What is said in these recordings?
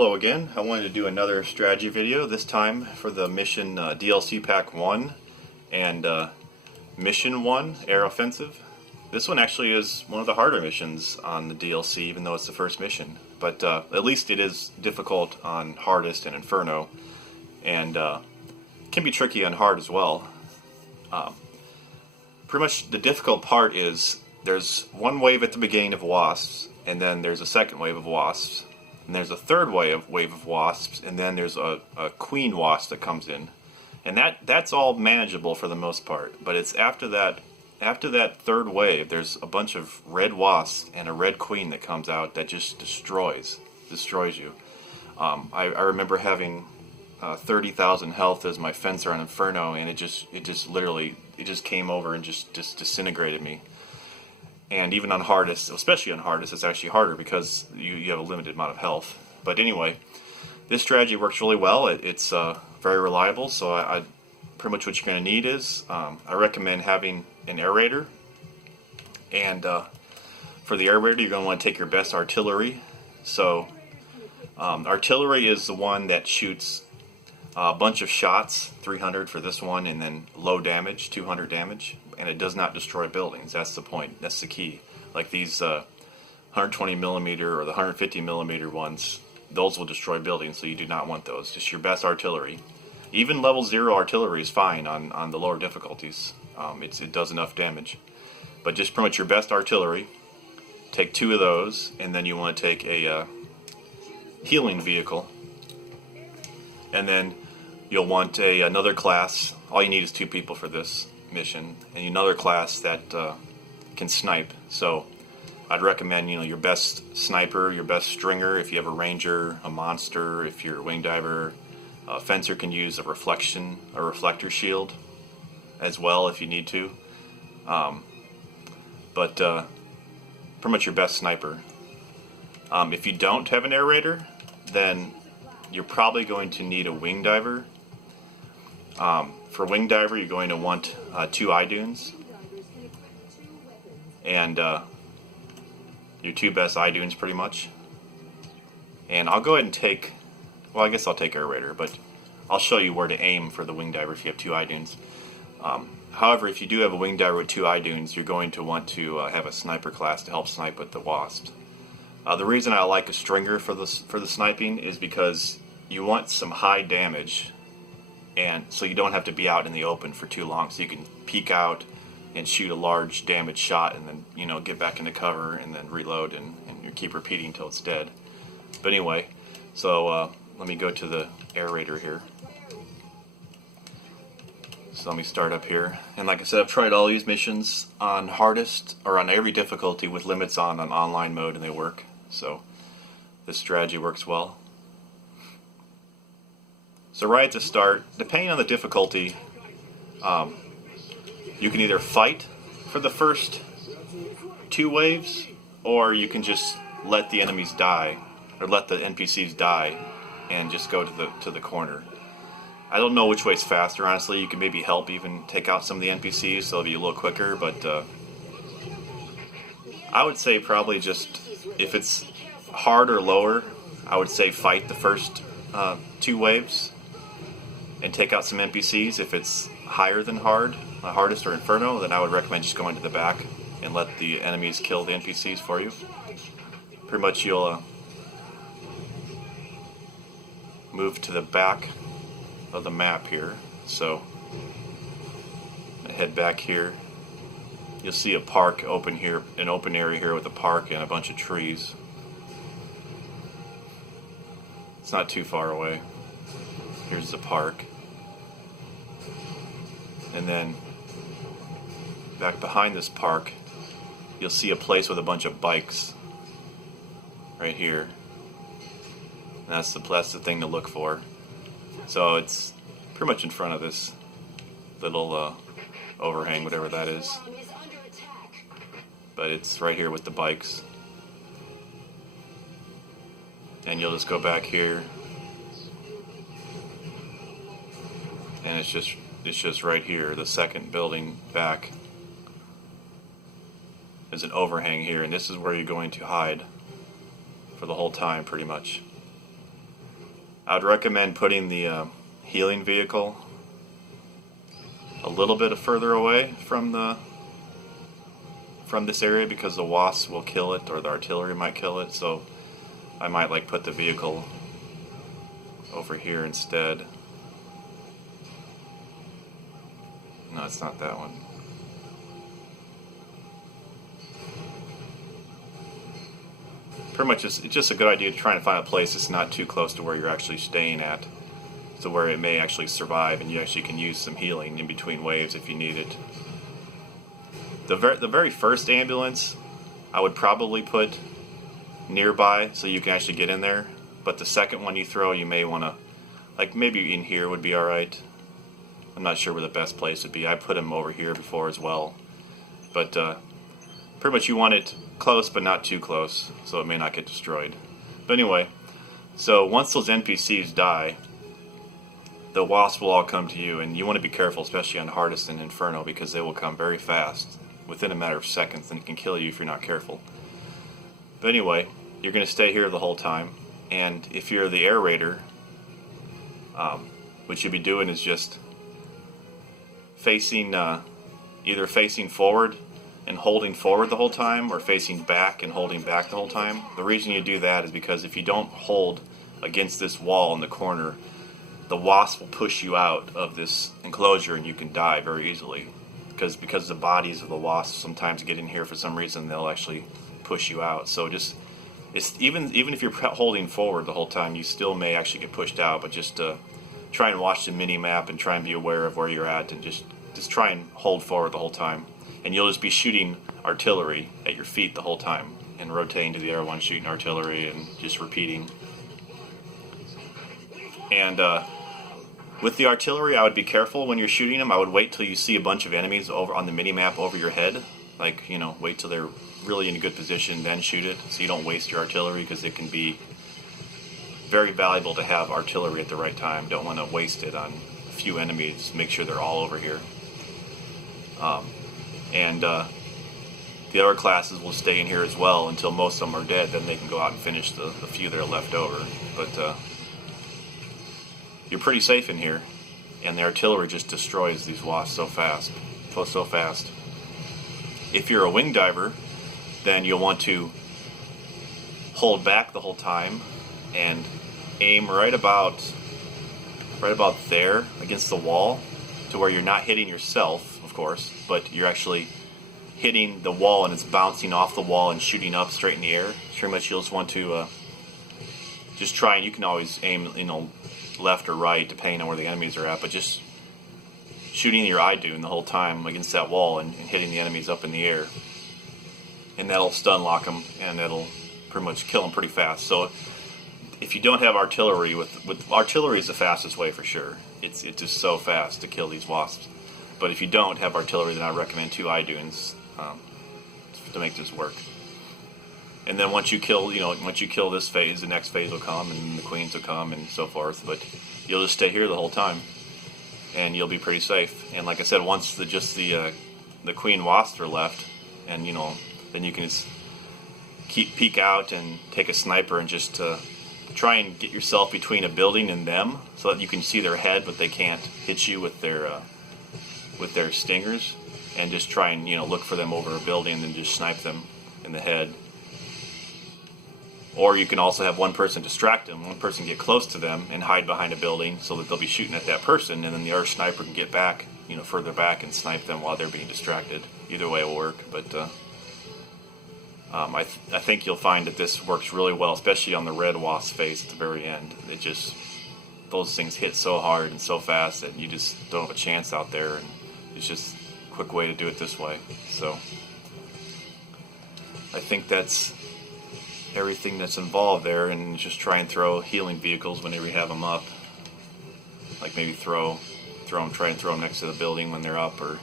Hello again. I wanted to do another strategy video, this time for the mission DLC Pack 1 and Mission 1, Air Offensive. This one actually is one of the harder missions on the DLC, even though it's the first mission. But at least it is difficult on Hardest and Inferno, and can be tricky on Hard as well. Pretty much the difficult part is there's one wave at the beginning of wasps, and then there's a second wave of wasps. And there's a third wave of wasps, and then there's a queen wasp that comes in, and that's all manageable for the most part. But it's after that third wave, there's a bunch of red wasps and a red queen that comes out that just destroys you. I remember having 30,000 health as my fencer on Inferno, and it just literally came over and just disintegrated me. And even on Hardest, especially on Hardest, it's actually harder because you have a limited amount of health. But anyway, this strategy works really well. It's very reliable, so I pretty much what you're going to need is, I recommend having an aerator. And for the aerator, you're going to want to take your best artillery. So artillery is the one that shoots a bunch of shots, 300 for this one, and then low damage, 200 damage. And it does not destroy buildings. That's the point. That's the key. Like these 120 millimeter or the 150 millimeter ones, those will destroy buildings, so you do not want those. Just your best artillery. Even level 0 artillery is fine on the lower difficulties. It does enough damage. But just pretty much your best artillery. Take 2 of those, and then you want to take a healing vehicle. And then you'll want another class. All you need is 2 people for this mission, and another class that can snipe. So I'd recommend your best sniper, your best stringer if you have a ranger, a monster, if you're a wing diver. A fencer can use a reflector shield as well if you need to. But pretty much your best sniper. If you don't have an aerator, then you're probably going to need a wing diver. For wing diver, you're going to want 2 iDunes, and your 2 best iDunes pretty much. And I'll go ahead and take, well, I guess I'll take aerator, but I'll show you where to aim for the wing diver if you have 2 iDunes. However, if you do have a wing diver with 2 iDunes, you're going to want to have a sniper class to help snipe with the wasps. The reason I like a stringer for the sniping is because you want some high damage, and so you don't have to be out in the open for too long, so you can peek out and shoot a large damage shot and then get back into cover and then reload and you keep repeating until it's dead. But anyway, so let me go to the aerator here. So let me start up here, and like I said, I've tried all these missions on hardest or on every difficulty with limits on online mode, and they work. So this strategy works well. So right at the start, depending on the difficulty, you can either fight for the first 2 waves, or you can just let the enemies die, or let the NPCs die, and just go to the corner. I don't know which way's faster, honestly. You can maybe help even take out some of the NPCs, so it'll be a little quicker, but I would say probably just, if it's hard or lower, I would say fight the first 2 waves and take out some NPCs. If it's higher than hardest or Inferno, then I would recommend just going to the back and let the enemies kill the NPCs for you. Pretty much you'll move to the back of the map here. So I head back here. You'll see a park open here, an open area here with a park and a bunch of trees. It's not too far away. Here's the park. And then back behind this park, you'll see a place with a bunch of bikes right here. And that's the thing to look for. So it's pretty much in front of this little overhang, whatever that is. But it's right here with the bikes. And you'll just go back here, and it's just right here, the second building back. There's an overhang here, and this is where you're going to hide for the whole time, pretty much. I would recommend putting the healing vehicle a little bit further away from this area, because the wasps will kill it, or the artillery might kill it. So I might like put the vehicle over here instead. No, it's not that one. Pretty much it's just a good idea to try and find a place that's not too close to where you're actually staying at, so where it may actually survive and you actually can use some healing in between waves if you need it. The very first ambulance I would probably put nearby so you can actually get in there, but the second one you throw, you may want to, like, maybe in here would be alright. I'm not sure where the best place would be. I put them over here before as well, but pretty much you want it close but not too close so it may not get destroyed. But anyway, so once those NPCs die, the wasps will all come to you, and you want to be careful, especially on hardest and Inferno, because they will come very fast within a matter of seconds and can kill you if you're not careful. But anyway, you're going to stay here the whole time, and if you're the air raider, what you'll be doing is just facing either facing forward and holding forward the whole time, or facing back and holding back the whole time. The reason you do that is because if you don't hold against this wall in the corner, the wasp will push you out of this enclosure and you can die very easily. Because the bodies of the wasps sometimes get in here for some reason, they'll actually push you out. So just, it's even if you're holding forward the whole time, you still may actually get pushed out. But just try and watch the mini map and try and be aware of where you're at, and just try and hold forward the whole time. And you'll just be shooting artillery at your feet the whole time, and rotating to the other one, shooting artillery, and just repeating. And with the artillery, I would be careful when you're shooting them. I would wait till you see a bunch of enemies over on the mini-map over your head. Like, you know, wait till they're really in a good position, then shoot it, so you don't waste your artillery, because it can be very valuable to have artillery at the right time. Don't want to waste it on a few enemies. Make sure they're all over here. The other classes will stay in here as well until most of them are dead. Then they can go out and finish the few that are left over. But you're pretty safe in here, and the artillery just destroys these wasps so fast. So fast. If you're a wing diver, then you'll want to hold back the whole time and aim right about there against the wall, to where you're not hitting yourself, of course, but you're actually hitting the wall and it's bouncing off the wall and shooting up straight in the air. Pretty much you'll just want to just try, and you can always aim, you know, left or right depending on where the enemies are at, but just shooting your eye dune the whole time against that wall and hitting the enemies up in the air, and that'll stun lock them, and that'll pretty much kill them pretty fast. So if you don't have artillery, with artillery is the fastest way for sure. It's just so fast to kill these wasps. But if you don't have artillery, then I recommend 2 eye dunes to make this work. And then once you kill this phase, the next phase will come, and the queens will come, and so forth. But you'll just stay here the whole time, and you'll be pretty safe. And like I said, once the queen wasps are left, and you know, then you can just peek out and take a sniper and just try and get yourself between a building and them, so that you can see their head, but they can't hit you with their stingers. And just try and, you know, look for them over a building and then just snipe them in the head. Or you can also have one person distract them, one person get close to them and hide behind a building, so that they'll be shooting at that person, and then the other sniper can get back, you know, further back and snipe them while they're being distracted. Either way will work, but I think you'll find that this works really well, especially on the red wasp phase at the very end. It just, those things hit so hard and so fast that you just don't have a chance out there, and it's just a quick way to do it this way. So I think that's everything that's involved there, and just try and throw healing vehicles whenever you have them up. Like maybe try and throw them next to the building when they're up, or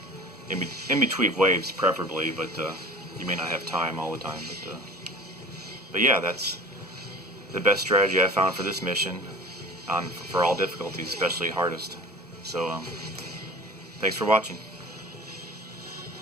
in between waves preferably, but you may not have time all the time. But yeah, that's the best strategy I found for this mission, for all difficulties, especially hardest. So thanks for watching.